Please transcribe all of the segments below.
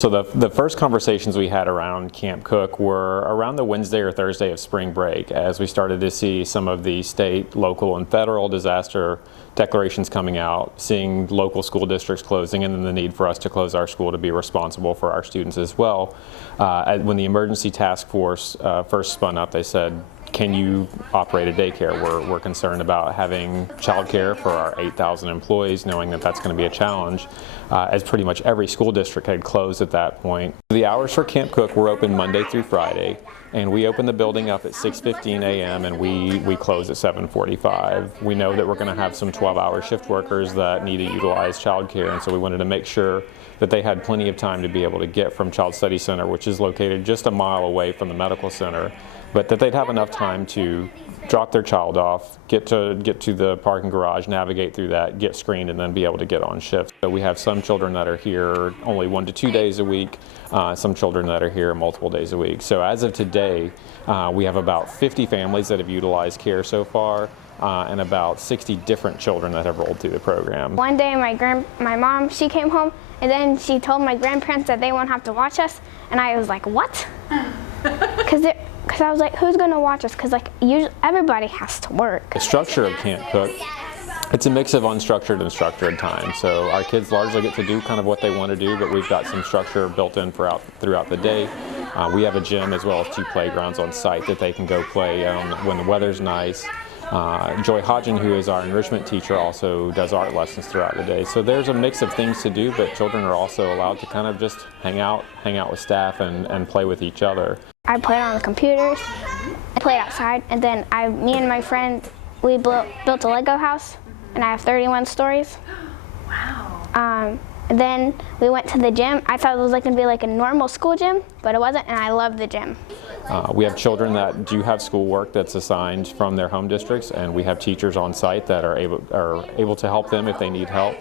So the first conversations we had around Camp Cook were around the Wednesday or Thursday of spring break, as we started to see some of the state, local, and federal disaster declarations coming out, seeing local school districts closing, and then the need for us to close our school to be responsible for our students as well. When the emergency task force first spun up, they said, can you operate a daycare? We're concerned about having childcare for our 8,000 employees, knowing that that's going to be a challenge, as pretty much every school district had closed at that point. The hours for Camp Cook were open Monday through Friday, and we open the building up at 6:15 a.m. and we close at 7:45. We know that we're going to have some 12-hour shift workers that need to utilize childcare, and so we wanted to make sure that they had plenty of time to be able to get from Child Study Center, which is located just a mile away from the medical center, but that they'd have enough time to drop their child off, get to the parking garage, navigate through that, get screened, and then be able to get on shift. So we have some children that are here only 1 to 2 days a week, some children that are here multiple days a week. So as of today, we have about 50 families that have utilized care so far, and about 60 different children that have rolled through the program. One day my mom, she came home and then she told my grandparents that they won't have to watch us, and I was like, what? Because I was like, who's going to watch us? Because like usually everybody has to work. The structure of Camp Cook, it's a mix of unstructured and structured time. So our kids largely get to do kind of what they want to do, but we've got some structure built in throughout the day. We have a gym as well as 2 playgrounds on site that they can go play when the weather's nice. Joy Hodgen, who is our enrichment teacher, also does art lessons throughout the day. So there's a mix of things to do, but children are also allowed to kind of just hang out with staff and play with each other. I played on the computers, I played outside, and then me and my friend, we built a Lego house, and I have 31 stories. Wow. And then we went to the gym. I thought it was going to be like a normal school gym, but it wasn't, and I love the gym. We have children that do have schoolwork that's assigned from their home districts, and we have teachers on site that are able to help them if they need help.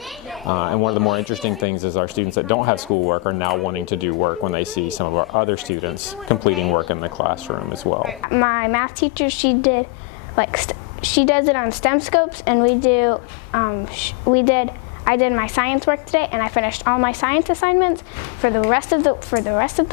And one of the more interesting things is our students that don't have schoolwork are now wanting to do work when they see some of our other students completing work in the classroom as well. My math teacher, she does it on STEM scopes, and I did my science work today, and I finished all my science assignments for the rest of the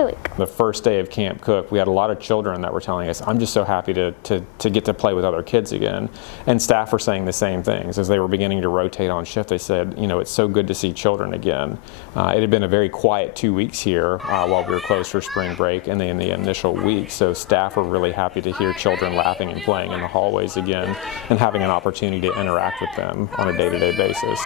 week. The first day of Camp Cook, we had a lot of children that were telling us, I'm just so happy to get to play with other kids again. And staff were saying the same things. As they were beginning to rotate on shift, they said, you know, it's so good to see children again. It had been a very quiet 2 weeks here while we were closed for spring break and in the initial week, so staff were really happy to hear children laughing and playing in the hallways again and having an opportunity to interact with them on a day-to-day basis.